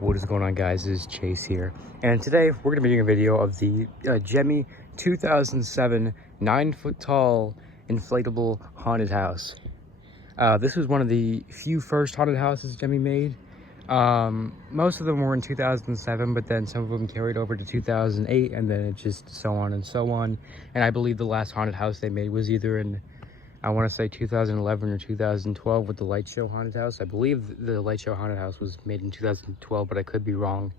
What is going on, guys? This is Chase here, and today we're going to be doing a video of the Gemmy 2007 9-foot tall inflatable haunted house. This was one of the few first haunted houses Gemmy made. Most of them were in 2007, but then some of them carried over to 2008, and then it just so on and so on. And I believe the last haunted house they made was either in, I want to say 2011 or 2012 with the Light Show Haunted House. I believe the Light Show Haunted House was made in 2012, but I could be wrong.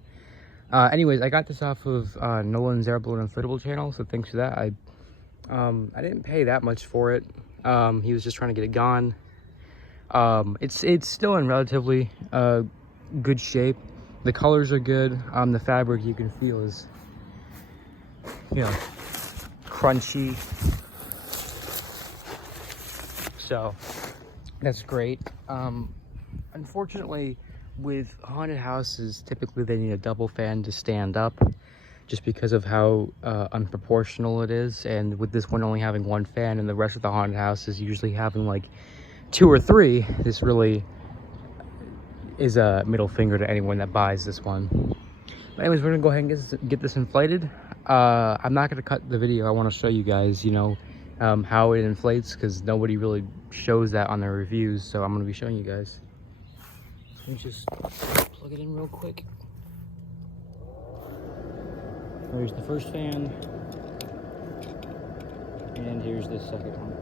Anyways, I got this off of Nolan's Airable and Inflatable channel, so thanks for that. I didn't pay that much for it. He was just trying to get it gone. It's still in relatively good shape. The colors are good. The fabric you can feel is, you know, crunchy. So that's great. Unfortunately, with haunted houses, typically they need a double fan to stand up just because of how unproportional it is. And with this one only having one fan and the rest of the haunted houses usually having like 2 or 3, this really is a middle finger to anyone that buys this one. But anyways, we're gonna go ahead and get this inflated. I'm not gonna cut the video. I want to show you guys, you know, how it inflates, because nobody really shows that on their reviews, so I'm going to be showing you guys. Let me just plug it in real quick. Here's the first fan, and here's the second one.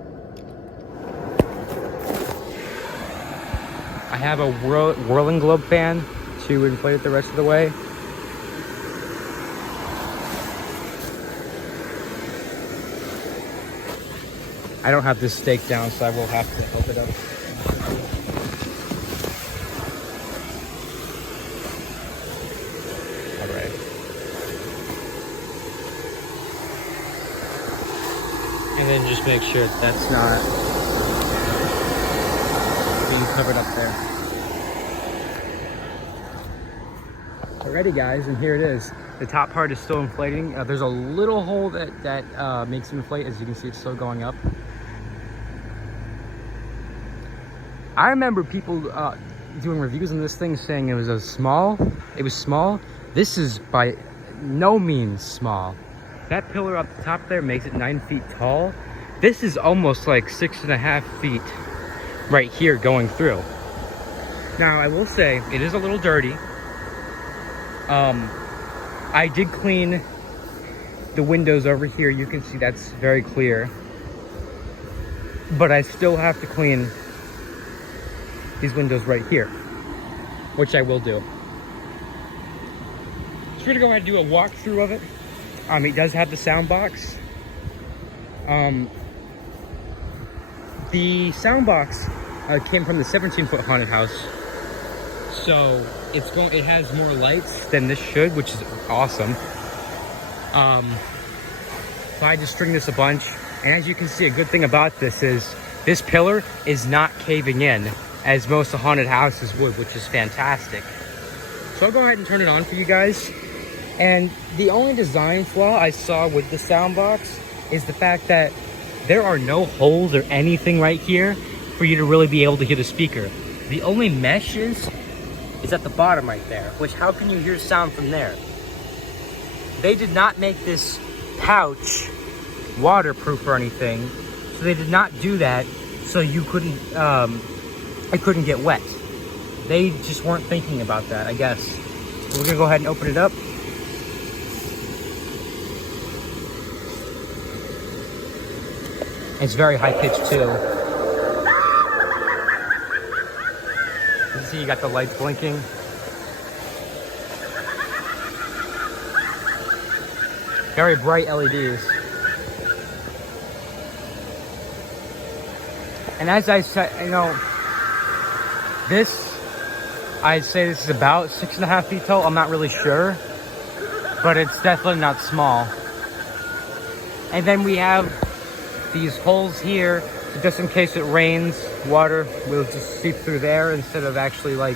I have a whirling globe fan to inflate it the rest of the way. I don't have this stake down, so I will have to help it up. All right. And then just make sure that's not being covered up there. Alrighty, guys, and here it is. The top part is still inflating. There's a little hole that makes it inflate. As you can see, it's still going up. I remember people doing reviews on this thing saying it was small. This is by no means small. That pillar up the top there makes it 9 feet tall. This is almost like 6.5 feet right here going through. Now, I will say it is a little dirty. I did clean the windows over here. You can see that's very clear. But I still have to clean these windows right here, which I will do. So we're gonna go ahead and do a walkthrough of it. It does have the sound box. The sound box came from the 17-foot haunted house, so it has more lights than this should, which is awesome. So I just string this a bunch, and as you can see, a good thing about this is this pillar is not caving in, as most of the haunted houses would, which is fantastic. So I'll go ahead and turn it on for you guys. And the only design flaw I saw with the sound box is the fact that there are no holes or anything right here for you to really be able to hear the speaker. The only mesh is at the bottom right there, which how can you hear sound from there? They did not make this pouch waterproof or anything, so they did not do that so you couldn't it couldn't get wet. They just weren't thinking about that, I guess. So we're gonna go ahead and open it up. It's very high pitched too. You can see you got the lights blinking. Very bright LEDs. And as I said, you know, I'd say this is about 6.5 feet tall. I'm not really sure, but it's definitely not small. And then we have these holes here, so just in case it rains, water will just seep through there instead of actually, like,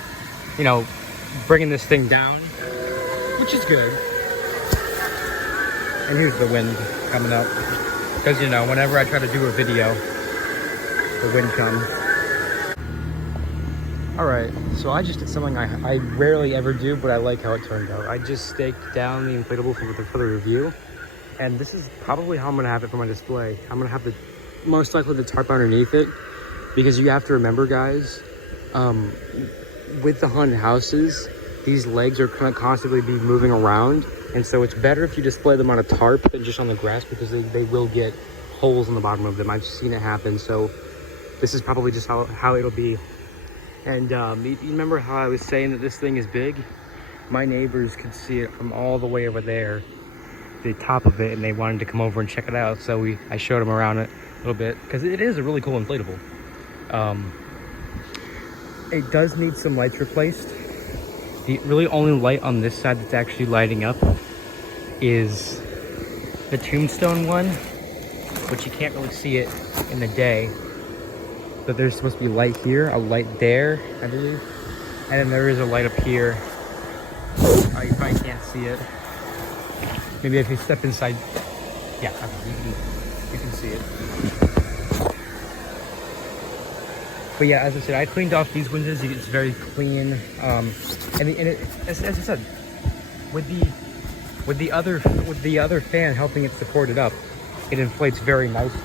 you know, bringing this thing down, which is good. And here's the wind coming up, because, you know, whenever I try to do a video, the wind comes. Alright, so I just did something I rarely ever do, but I like how it turned out. I just staked down the inflatable for the review, and this is probably how I'm going to have it for my display. I'm going to have most likely the tarp underneath it, because you have to remember, guys, with the haunted houses, these legs are going to constantly be moving around, and so it's better if you display them on a tarp than just on the grass, because they will get holes in the bottom of them. I've seen it happen, so this is probably just how it'll be. And you remember how I was saying that this thing is big? My neighbors could see it from all the way over there, the top of it, and they wanted to come over and check it out. So I showed them around it a little bit, because it is a really cool inflatable. It does need some lights replaced. The really only light on this side that's actually lighting up is the tombstone one, which you can't really see it in the day. But there's supposed to be light here, a light there, I believe. And then there is a light up here. Oh, you probably can't see it. Maybe if you step inside. Yeah, you can see it. But yeah, as I said, I cleaned off these windows. It's very clean. As I said, with the other fan helping it support it up, it inflates very nicely.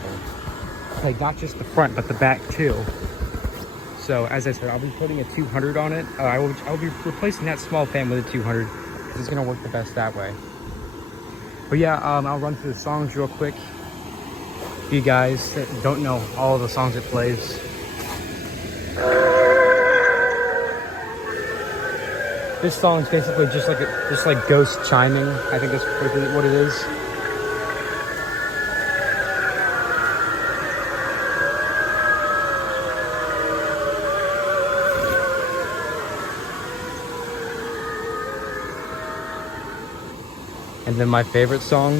Like, not just the front, but the back too. So as I said, I'll be putting a 200 on it. I will be replacing that small fan with a 200, because it's gonna work the best that way. But yeah, I'll run through the songs real quick. For you guys that don't know all of the songs it plays. This song is basically just like ghost chiming. I think that's what it is. And then my favorite song.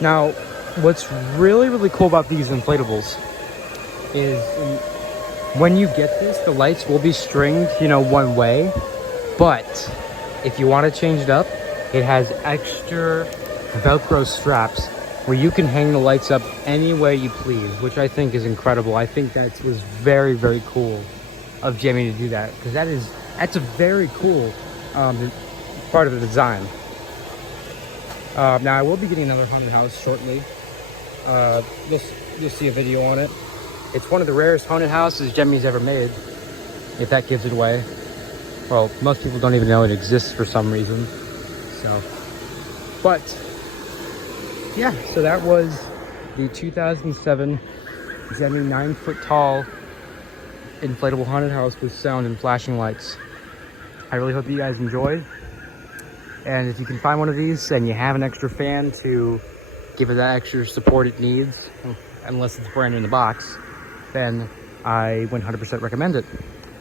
Now, what's really, really cool about these inflatables is when you get this, the lights will be stringed, one way. But if you want to change it up, it has extra Velcro straps where you can hang the lights up any way you please, which I think is incredible. I think that was very, very cool of Gemmy to do that, because that's a very cool part of the design. Now I will be getting another haunted house shortly. You'll see a video on it. It's one of the rarest haunted houses Gemmy's ever made, if that gives it away. Well, most people don't even know it exists for some reason. So, but yeah, so that was the 2007 Gemmy 9-foot tall inflatable haunted house with sound and flashing lights. I really hope you guys enjoyed. And if you can find one of these and you have an extra fan to give it that extra support it needs, unless it's brand new in the box, then I 100% recommend it.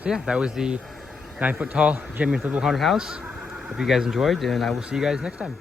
So yeah, that was the 9-foot tall Gemmy inflatable haunted house. Hope you guys enjoyed, and I will see you guys next time.